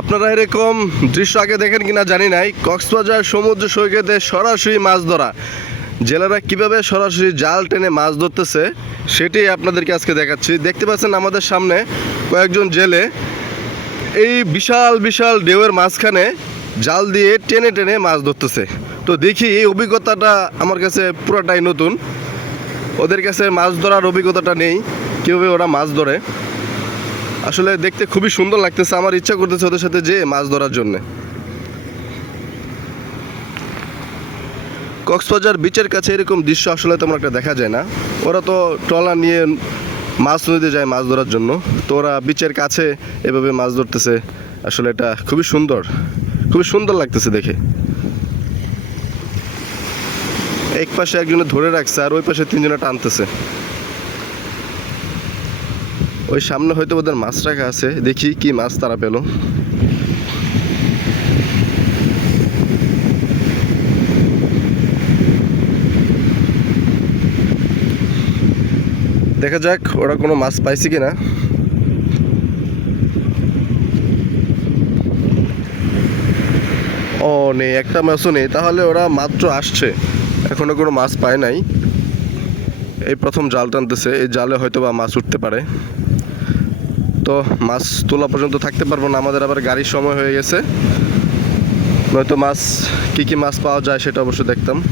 আপনারা এরকম দৃশ্য আগে দেখেন কিনা জানি নাই। কক্সবাজার সমুদ্র সৈকতে সরাসরি মাছ ধরা। জেলেরা কীভাবে সরাসরি জাল টেনে মাছ ধরতেছে সেটি আপনাদেরকে আজকে দেখাচ্ছি। দেখতে পাচ্ছেন আমাদের সামনে কয়েকজন জেলে এই বিশাল বিশাল ঢেউয়ের মাঝখানে জাল দিয়ে টেনে টেনে মাছ ধরতেছে। তো দেখি এই অভিজ্ঞতাটা আমার কাছে পুরোটাই নতুন। ওদের কাছে মাছ ধরার অভিজ্ঞতাটা নেই, কীভাবে ওরা মাছ ধরে। আসলে দেখতে খুবই সুন্দর লাগতেছে। আমার ইচ্ছা করতেছে ওদের সাথে যে মাছ ধরার জন্য। কক্সবাজার বিচের কাছে এরকম দৃশ্য আসলে তেমন একটা দেখা যায় না। ওরা তো ট্রলার নিয়ে মাছ নদীতে যায় মাছ ধরার জন্য। তো ওরা বিচের কাছে এভাবে মাছ ধরতেছে। আসলে এটা খুবই সুন্দর। খুবই সুন্দর লাগতেছে দেখে। এক পাশে একজনে ধরে রাখছে আর ওই পাশে তিনজনে টানতেছে। ওই সামনে হয়তো ওদের মাছ রাখা আছে। দেখি কি মাছ তারা পেল। দেখা যাক ওরা কোনো মাছ পাইছে কিনা। ও, নেই, একটা মাছও নেই। তাহলে ওরা মাত্র আসছে। এখনও কোনো মাছ পায় নাই। এই প্রথম জাল টানতেছে। এই জালে হয়তো বা মাছ উঠতে পারে। তো মাছ তোলা পর্যন্ত থাকতে পারব না। আমাদের আবার গাড়ির সময় হয়ে গেছে। নয়তো মাছ, কী কী মাছ পাওয়া যায় সেটা অবশ্য দেখতাম।